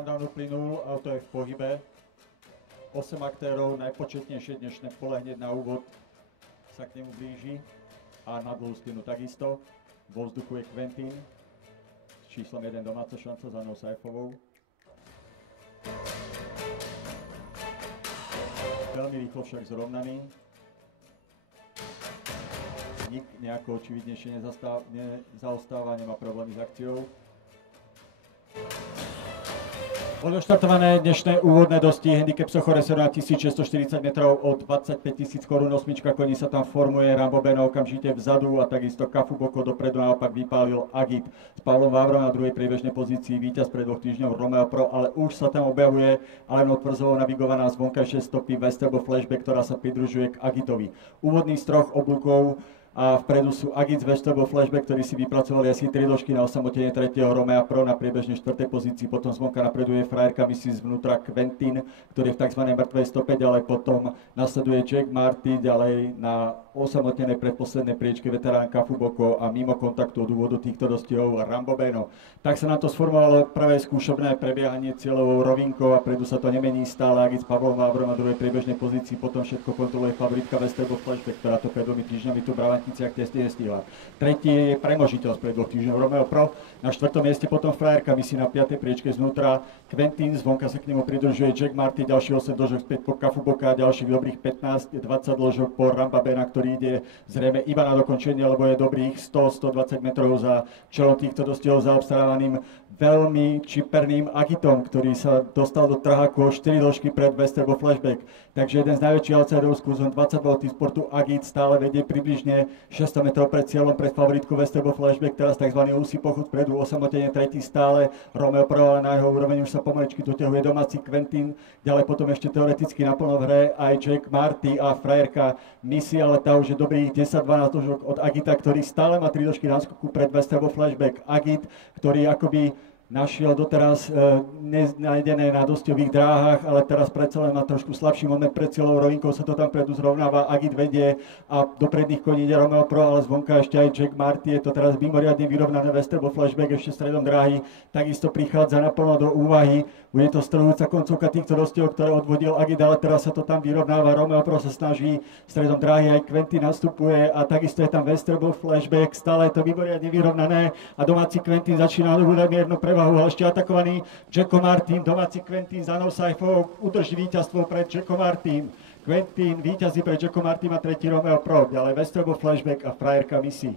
countdown uplynul, auto je v pohybe. 8 aktérov, najpočetnejšie dnešné pole hneď na úvod sa k nemu blíži. A na dlhú stenu takisto. Vo vzduchu je Quentin s číslom 1 domáca šanca za Anou Saifovou. Veľmi rýchlo však zrovnaný. Nik nejako očividnejšie nezaostáva, nemá problémy s akciou. Boli oštartované dnešné úvodné dosti, handicap Sochore 1640 metrov o 25 000 korún, osmička koní sa tam formuje, Rambo Beno okamžite vzadu a takisto Kafu Boko dopredu naopak vypálil Agit s Pavlom Vávrom na druhej priebežnej pozícii, víťaz pred 2 týždňov Romeo Pro, ale už sa tam objavuje Alenou Tvrdzovou navigovaná z vonkajšej stopy Westerbo Flashback, ktorá sa pridružuje k Agitovi. Úvodný z 3 oblúkov a vpredu sú Agit z Westerbo Flashback, ktorí si vypracovali asi 3 dĺžky na osamotenie 3. Romea Pro na priebežnej 4. pozícii, potom zvonka napreduje frajerka Missy zvnútra Quentin, ktorý je v tzv. Mŕtvej stope, ďalej potom nasleduje Jack Marty, ďalej na osamotenej predposlednej priečke veterán Kafu Boko a mimo kontaktu od úvodu týchto dostihov Rambo Beno. Tak sa nám to sformovalo prvé skúšobné prebiehanie cieľovou rovinkou a predu sa to nemení stále. Agit s Pavlom Vávrom na druhej priebežnej pozícii, potom všetko kontroluje favoritka Westerbo Flashback, ktorá to pred 2 týždňami tu Bravantici tesne nestihla. Tretí je premožiteľ pred 2 týždňov Romeo Pro, na 4. mieste potom frajerka Missy na 5. priečke znútra Quentin, zvonka sa k nemu pridružuje Jack Marty, ďalší 8 dĺžok späť po Kafu Boka, ďalších dobrých 15-20 dĺžok po Ramba Bena, ktorý ide zrejme iba na dokončenie, lebo je dobrých 100-120 metrov za čelom týchto dostihov zaobstarávaným veľmi čiperným Agitom, ktorý sa dostal do trháku o 4 dĺžky pred Westerbo Flashback. Takže jeden z najväčších outsiderov s kurzom 20 sportu Agit stále vedie približne 600 metrov pred cieľom, pred favoritku Westerbo Flashback, teraz tzv. Úsy pochod predu, osamotenie 3. stále Romeo Pro, ale na jeho úroveň už sa pomaličky doťahuje domáci Quentin, ďalej potom ešte teoreticky naplno v hre aj Jack Marty a frajerka Missy, ale tá už je dobrých 10-12 dĺžok od Agita, ktorý stále má 3 dĺžky náskoku pred Westerbo Flashback. Agit, ktorý akoby našiel doteraz nenájdené na dostiových dráhach, ale teraz predsa len má trošku slabší moment pred cieľou rovinkou, sa to tam predu zrovnáva, Agit vedie a do predných koní ide Romeo Pro, ale zvonka ešte aj Jack Marty, je to teraz mimoriadne vyrovnané Westerbo Flashback ešte stredom dráhy, takisto prichádza naplno do úvahy, bude to strhujúca koncovka týchto dostihov, ktoré odvodil Agit, ale teraz sa to tam vyrovnáva, Romeo Pro sa snaží, stredom dráhy aj Quentin nastupuje a takisto je tam Westerbo Flashback, stále je to mimoriadne vyrovnané a domáci Quentin začína novú miernu prevahu, ale ešte atakovaný Jacko Martin, domáci Quentin za Anou Saifovou udrží víťazstvo pred Jacko Martin. Quentin víťazí pred Jacko Martin a 3. Romeo Pro, ďalej Westerbo Flashback a frajerka Missy.